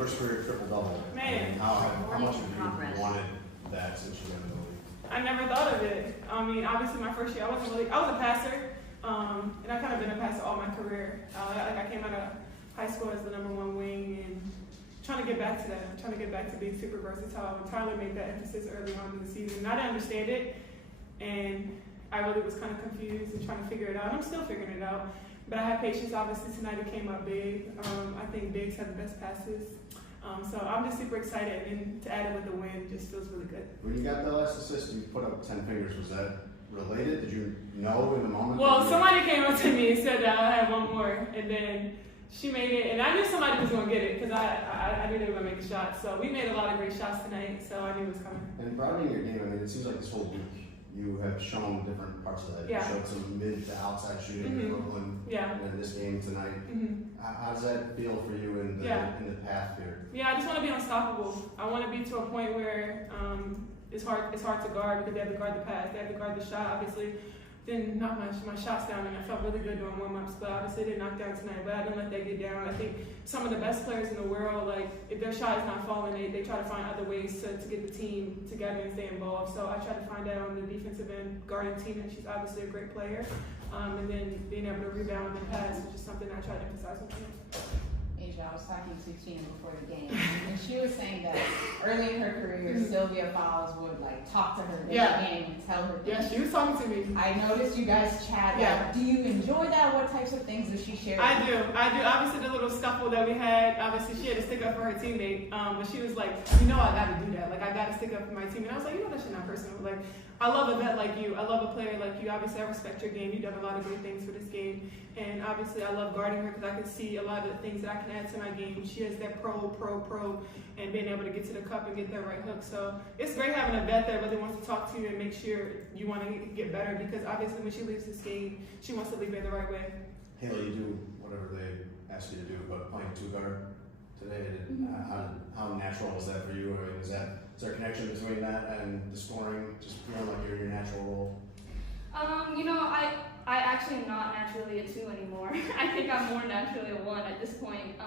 first career triple-double. Man. How much have you wanted that since you got in the league? I never thought of it. I mean, obviously my first year, I was a passer, and I've kind of been a passer all my career. I came out of high school as the #1 wing, and trying to get back to that. I'm trying to get back to being super versatile. And Tyler made that emphasis early on in the season. And I didn't understand it, and I really was kind of confused and trying to figure it out. And I'm still figuring it out. But I had patience. Obviously tonight it came out big. I think bigs have the best passes. So I'm just super excited, and to add it with the win just feels really good. When you got the last assist, you put up 10 fingers. Was that related? Did you know in the moment? Well, somebody came up to me and said that I had one more, and then she made it, and I knew somebody was going to get it because I knew they were going to make a shot. So we made a lot of great shots tonight, so I knew it was coming. And broadening your game, I mean, it seems like this whole week you have shown different parts of that. Yeah. You showed some mid to outside shooting in Brooklyn, and in this game tonight. How does that feel for you in the path here? Yeah, I just want to be unstoppable. I want to be to a point where it's hard to guard because they have to guard the pass, they have to guard the shot. Obviously, didn't knock my shots down, and I felt really good doing warm-ups, but obviously didn't knock down tonight, but I didn't let that get down. I think some of the best players in the world, like, if their shot is not falling, they try to find other ways to get the team together and stay involved. So I try to find that on the defensive end, guarding Tina. She's obviously a great player. And then being able to rebound and pass, which is something I try to emphasize with them. I was talking to Tina before the game, and she was saying that early in her career, Sylvia Fowles would like talk to her in the game and tell her things. Yeah, she was talking to me. I noticed you guys chat. Yeah. Do you enjoy that? What types of things does she share? I do. Obviously, the little scuffle that we had, obviously she had to stick up for her teammate, but she was like, I got to do that. Like, I got to stick up for my team. And I was like, that shit not personal. Like, I love a vet like you. I love a player like you. Obviously, I respect your game. You've done a lot of great things for this game. And obviously, I love guarding her because I can see a lot of the things that I can add to my game. She has that pro, and being able to get to the cup and get that right hook. So it's great having a vet that really wants to talk to you and make sure you want to get better because obviously when she leaves this game, she wants to leave it the right way. Hailey, you do whatever they ask you to do, but playing two guard today, how natural was that for you? I mean, is there a connection between that and the scoring, just feeling like you're in your natural role? I actually am not naturally a 2 anymore. I think I'm more naturally a 1 at this point.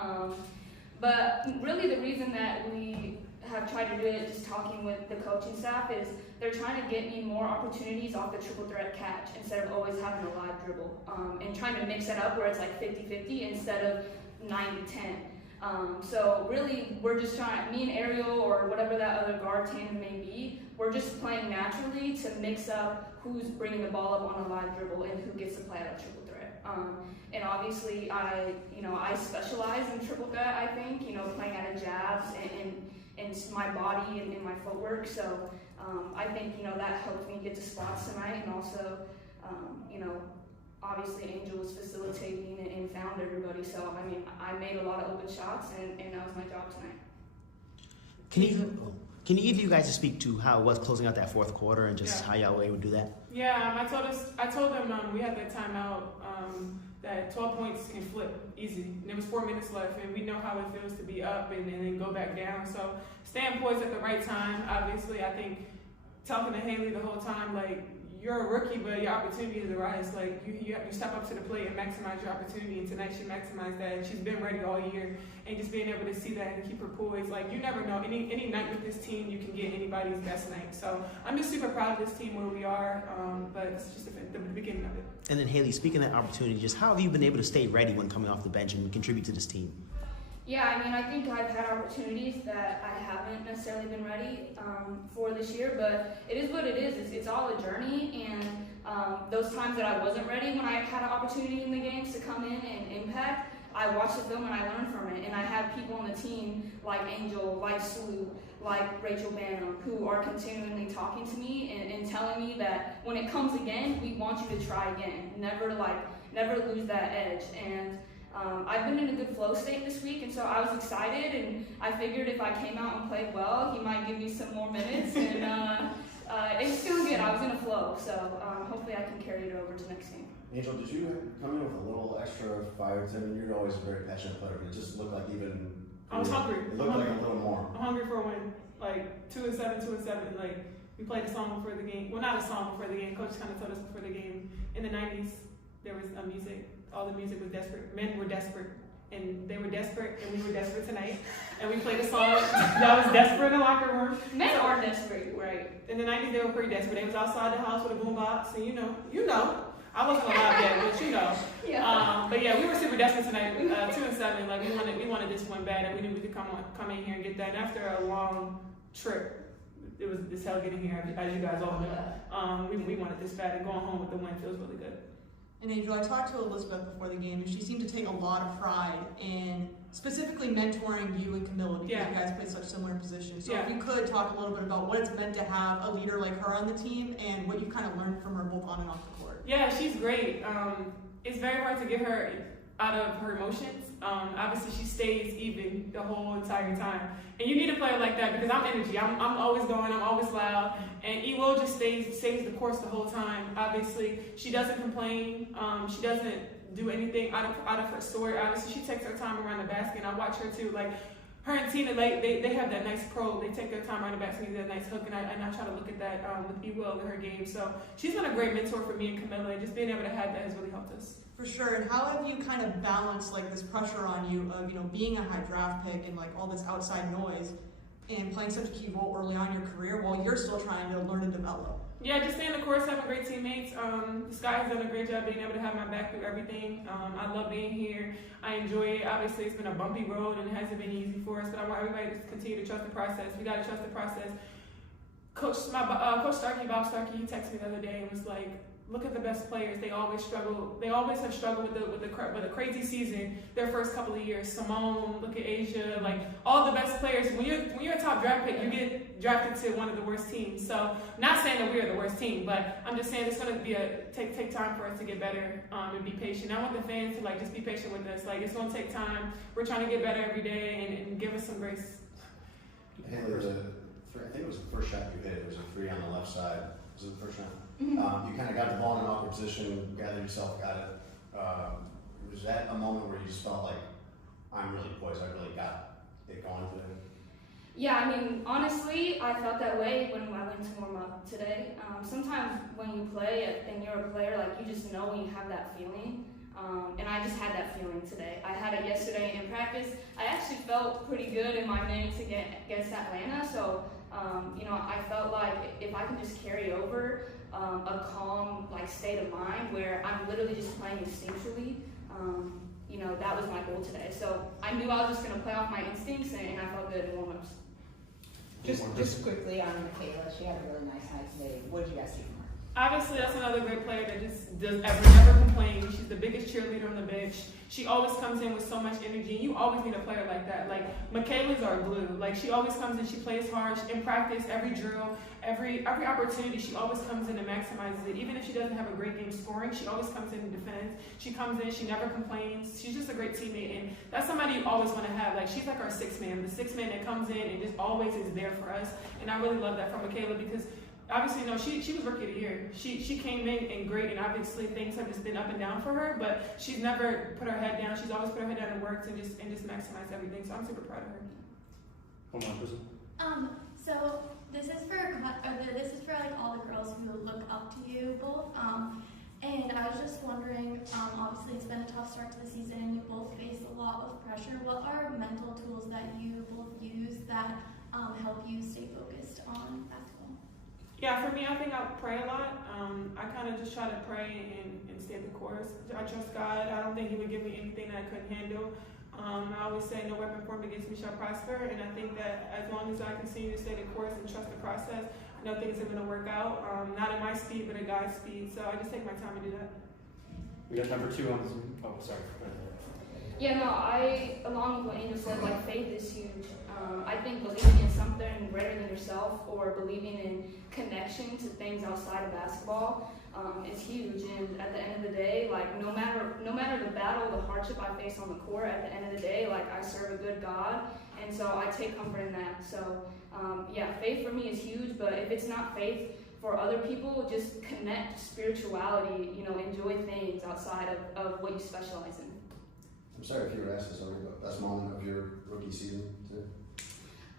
But really the reason that we have tried to do it, just talking with the coaching staff, is they're trying to get me more opportunities off the triple threat catch instead of always having a live dribble. And trying to mix it up where it's like 50-50 instead of 90-10. So really, we're just trying, me and Ariel or whatever that other guard tandem may be, we're just playing naturally to mix up who's bringing the ball up on a live dribble and who gets to play at a triple threat. And obviously, I specialize in triple threat. I think playing out of jabs and my body and my footwork. So I think that helped me get to spots tonight, and also obviously Angel was facilitating and found everybody. So I mean, I made a lot of open shots, and that was my job tonight. Can either of you guys speak to how it was closing out that fourth quarter and just how y'all were able to do that? Yeah, I told them we had that timeout that 12 points can flip easy. And there was 4 minutes left, and we know how it feels to be up and then go back down. So staying poised at the right time. Obviously, I think talking to Hailey the whole time, like, you're a rookie, but your opportunity is to rise. Like, you have to step up to the plate and maximize your opportunity. And tonight she maximized that. And she's been ready all year. And just being able to see that and keep her poised. Like, you never know. Any night with this team, you can get anybody's best night. So I'm just super proud of this team where we are. But it's just the beginning of it. And then Hailey, speaking of that opportunity, just how have you been able to stay ready when coming off the bench and contribute to this team? Yeah, I mean, I think I've had opportunities that I haven't necessarily been ready for this year, but it is what it is. It's all a journey, and those times that I wasn't ready when I had an opportunity in the games to come in and impact, I watched the film and I learned from it. And I have people on the team like Angel, like Sue, like Rachel Banham, who are continually talking to me and telling me that when it comes again, we want you to try again. Never lose that edge. And I've been in a good flow state this week, and so I was excited, and I figured if I came out and played well, he might give me some more minutes, and it was feeling good. I was in a flow, so hopefully I can carry it over to next game. Angel, did you come in with a little extra fire to him? You're always a very passionate player, but it just looked like I was hungry. It looked like a little more. I'm hungry for a win. Like 2-7. Like, we played a song before the game. Well, not a song before the game. Coach kind of told us before the game. In the 90s, there was music. All the music was desperate. Men were desperate. and they were desperate, and we were desperate tonight. And we played a song that was desperate in the locker room. Men are desperate. Right. In the 90s, they were pretty desperate. They was outside the house with a boombox, and you know. I wasn't alive yet, but you know. Yeah. But yeah, we were super desperate tonight. 2-7. Like we wanted this one bad, and we knew we could come in here and get that. And after a long trip, it was this hell getting here, as you guys all know. We wanted this bad, and going home with the win feels really good. And Angel, I talked to Elizabeth before the game, and she seemed to take a lot of pride in specifically mentoring you and Camilla, because you guys play such similar positions. So if you could talk a little bit about what it's meant to have a leader like her on the team, and what you've kind of learned from her both on and off the court. Yeah, she's great. It's very hard to get her out of her emotions. Obviously, she stays even the whole entire time. And you need a player like that, because I'm energy. I'm always going, I'm always loud. And Ewo just stays the course the whole time. Obviously, she doesn't complain. She doesn't do anything out of her story. Obviously, she takes her time around the basket, and I watch her too. Like, her and Tina, they have that nice probe. They take their time around the basket and get that nice hook, and I try to look at that with Ewo in her game. So she's been a great mentor for me and Camilla, and just being able to have that has really helped us. For sure. And how have you kind of balanced like this pressure on you of, you know, being a high draft pick and like all this outside noise and playing such a key role early on in your career while you're still trying to learn and develop? Yeah, just staying the course, having great teammates. Sky has done a great job being able to have my back through everything. I love being here. I enjoy it. Obviously, it's been a bumpy road and it hasn't been easy for us, but I want everybody to continue to trust the process. We got to trust the process. Coach Starkey, Bob Starkey, he texted me the other day and was like, look at the best players. They always struggle. They always have struggled with a crazy season their first couple of years. Simone, look at Asia, like all the best players. When you're a top draft pick, you get drafted to one of the worst teams. So not saying that we're the worst team, but I'm just saying it's going to be take time for us to get better and be patient. I want the fans to like just be patient with us. Like it's going to take time. We're trying to get better every day and give us some grace. Hailey, I think it was the first shot you hit. It was a 3 on the left side. Was it the first shot? Mm-hmm. You kind of got the ball in an awkward position, gathered yourself, got it. Was that a moment where you just felt like, I'm really poised, I really got it going today? Yeah, I mean, honestly, I felt that way when I went to warm up today. Sometimes when you play and you're a player, like you just know when you have that feeling. And I just had that feeling today. I had it yesterday in practice. I actually felt pretty good in my minutes against Atlanta. So, I felt like if I could just carry over a calm state of mind where I'm literally just playing instinctually, that was my goal today. So I knew I was just going to play off my instincts, and I felt good in warm-ups. Just quickly on Michaela, she had a really nice night today. What did you guys see from her? Obviously, that's another great player that just never complains. She's the biggest cheerleader on the bench. She always comes in with so much energy. You always need a player like that. Like, Michaela's our glue. Like, she always comes in, she plays hard. In practice, every drill, every opportunity, she always comes in and maximizes it. Even if she doesn't have a great game scoring, she always comes in and defends. She comes in, she never complains. She's just a great teammate, and that's somebody you always want to have. Like, she's like our sixth man, the sixth man that comes in and just always is there for us. And I really love that from Michaela because obviously, she was rookie of the year. She came in and great, and obviously things have just been up and down for her, but she's never put her head down. She's always put her head down and worked and just maximized everything. So I'm super proud of her. Hold on, person. So this is for like all the girls who look up to you both. And I was just wondering, obviously it's been a tough start to the season. You both face a lot of pressure. What are mental tools that you both use that help you stay focused on basketball? Yeah, for me, I think I pray a lot. I kind of just try to pray and stay the course. I trust God. I don't think He would give me anything that I couldn't handle. I always say, no weapon formed against me shall prosper. And I think that as long as I continue to stay the course and trust the process, I know things are going to work out. Not at my speed, but at God's speed. So I just take my time to do that. We got number 2 on Zoom. Oh, sorry. Yeah, no, along with what Angel said, faith is huge. I think believing in something greater than yourself or believing in connection to things outside of basketball is huge. And at the end of the day, no matter the battle, the hardship I face on the court, at the end of the day, I serve a good God. And so I take comfort in that. So, faith for me is huge, but if it's not faith for other people, just connect spirituality, enjoy things outside of what you specialize in. I'm sorry if you were asked this already, but best moment of your rookie season too?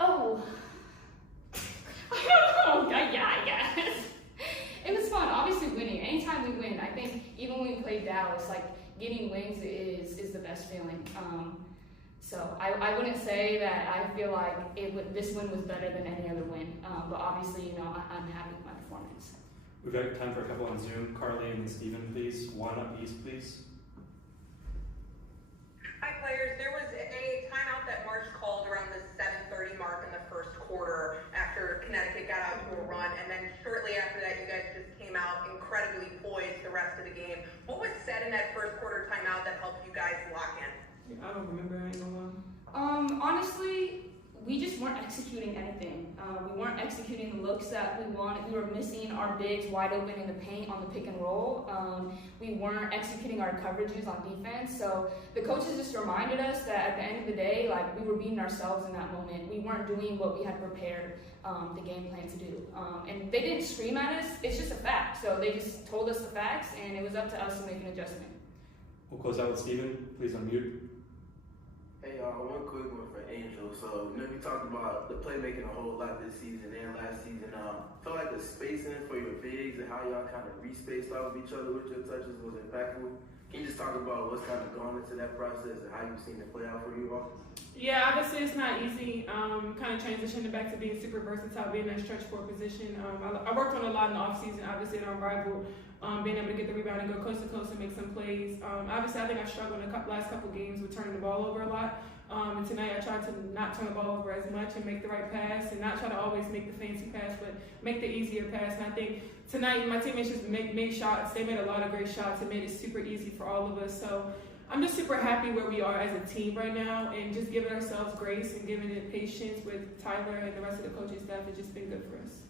Oh, I don't know. Yeah, I guess. It was fun. Obviously, winning. Anytime we win, I think even when we played Dallas, getting wins is the best feeling. So I wouldn't say that I feel like this win was better than any other win, but obviously, you know, I'm happy with my performance. We've got time for a couple on Zoom. Carly and Steven, please. One apiece, please. Hi, players. There was a timeout that March called around the 7:30 mark in the first quarter after Connecticut got out to a run, and then shortly after that, you guys just came out incredibly poised the rest of the game. What was said in that first quarter timeout that helped you guys lock in? I don't remember. I ain't gonna lie. Honestly, we just weren't executing anything. We weren't executing the looks that we wanted. We were missing our bigs wide open in the paint on the pick and roll. We weren't executing our coverages on defense. So the coaches just reminded us that at the end of the day, like, we were beating ourselves in that moment. We weren't doing what we had prepared the game plan to do. And they didn't scream at us. It's just a fact. So they just told us the facts, and it was up to us to make an adjustment. We'll close out with Steven. Please unmute. Hey y'all, one quick one for Angel. So, you know, we talked about the playmaking a whole lot this season and last season. Felt like the spacing for your bigs and how y'all kind of re-spaced off of each other with your touches was impactful. Can you just talk about what's kind of gone into that process and how you've seen it play out for you all? Yeah, obviously it's not easy. Kind of transitioning back to being super versatile, being in that stretch four position. I worked on a lot in the offseason. Obviously, it unrivaled. Being able to get the rebound and go coast to coast and make some plays. Obviously, I think I struggled in the last couple games with turning the ball over a lot. And tonight I tried to not turn the ball over as much and make the right pass and not try to always make the fancy pass, but make the easier pass. And I think tonight my teammates just made shots. They made a lot of great shots. It made it super easy for all of us. So I'm just super happy where we are as a team right now and just giving ourselves grace and giving it patience with Tyler and the rest of the coaching staff. It's just been good for us.